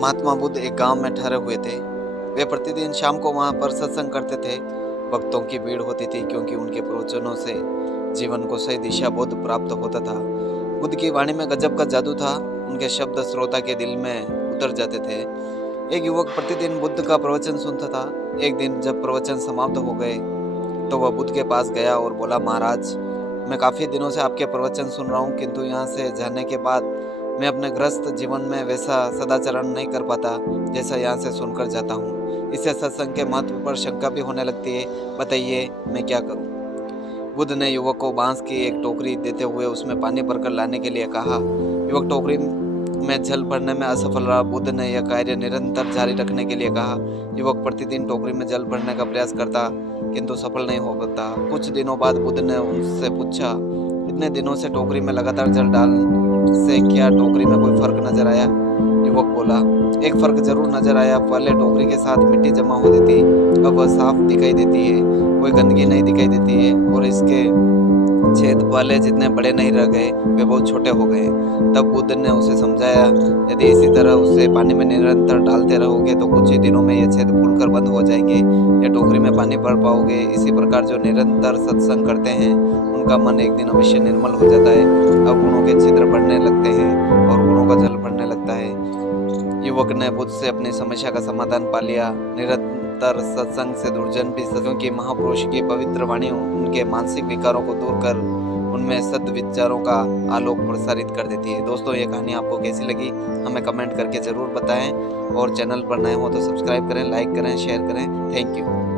महात्मा बुद्ध एक गांव में ठहरे हुए थे। वे प्रतिदिन शाम को वहां पर सत्संग करते थे। भक्तों की भीड़ होती थी क्योंकि उनके प्रवचनों से जीवन को सही दिशा बोध प्राप्त होता था। बुद्ध की वाणी में गजब का जादू था। उनके शब्द श्रोता के दिल में उतर जाते थे। एक युवक प्रतिदिन बुद्ध का प्रवचन सुनता था। एक दिन जब प्रवचन समाप्त हो गए तो वह बुद्ध के पास गया और बोला, महाराज, मैं काफ़ी दिनों से आपके प्रवचन सुन रहा हूँ, किंतु यहाँ से जाने के बाद मैं अपने ग्रस्त जीवन में वैसा सदाचरण नहीं कर पाता जैसा यहाँ से सुनकर जाता हूँ। इससे सत्संग के महत्व पर शंका भी होने लगती है। बताइए मैं क्या करूँ? बुद्ध ने युवक को बांस की एक टोकरी देते हुए उसमें पानी भरकर लाने के लिए कहा। युवक टोकरी में जल भरने में असफल रहा। बुद्ध ने यह कार्य निरंतर जारी रखने के लिए कहा। युवक प्रतिदिन टोकरी में जल भरने का प्रयास करता किंतु सफल नहीं हो पाता। कुछ दिनों बाद बुद्ध ने उनसे पूछा, इतने दिनों से टोकरी में लगातार जल डाल से क्या टोकरी में कोई फर्क नजर आया? युवक बोला, एक फर्क जरूर नजर आया। पहले टोकरी के साथ मिट्टी जमा होती थी, अब वह साफ दिखाई देती है। कोई गंदगी नहीं दिखाई देती है और इसके छेद पहले जितने बड़े नहीं रह गए, वे बहुत छोटे हो गए। तब बुद्ध ने उसे समझाया, यदि इसी तरह उसे पानी में निरंतर डालते रहोगे तो कुछ ही दिनों में ये छेद फूलकर बंद हो जाएंगे या टोकरी में पानी भर पाओगे। इसी प्रकार जो निरंतर सत्संग करते हैं उनका मन एक दिन अवश्य निर्मल हो जाता है। अब गुणों के छिद्र बढ़ने लगते हैं और गुणों का जल बढ़ने लगता है। युवक ने बुद्ध से अपनी समस्या का समाधान पा लिया। निरंतर सत्संग से दुर्जन भी सत्संग की महापुरुष की पवित्र वाणी उनके मानसिक विकारों को दूर कर उनमें सद्विचारों का आलोक प्रसारित कर देती है। दोस्तों, ये कहानी आपको कैसी लगी हमें कमेंट करके ज़रूर बताएं और चैनल पर नए हो तो सब्सक्राइब करें, लाइक करें, शेयर करें। Thank you.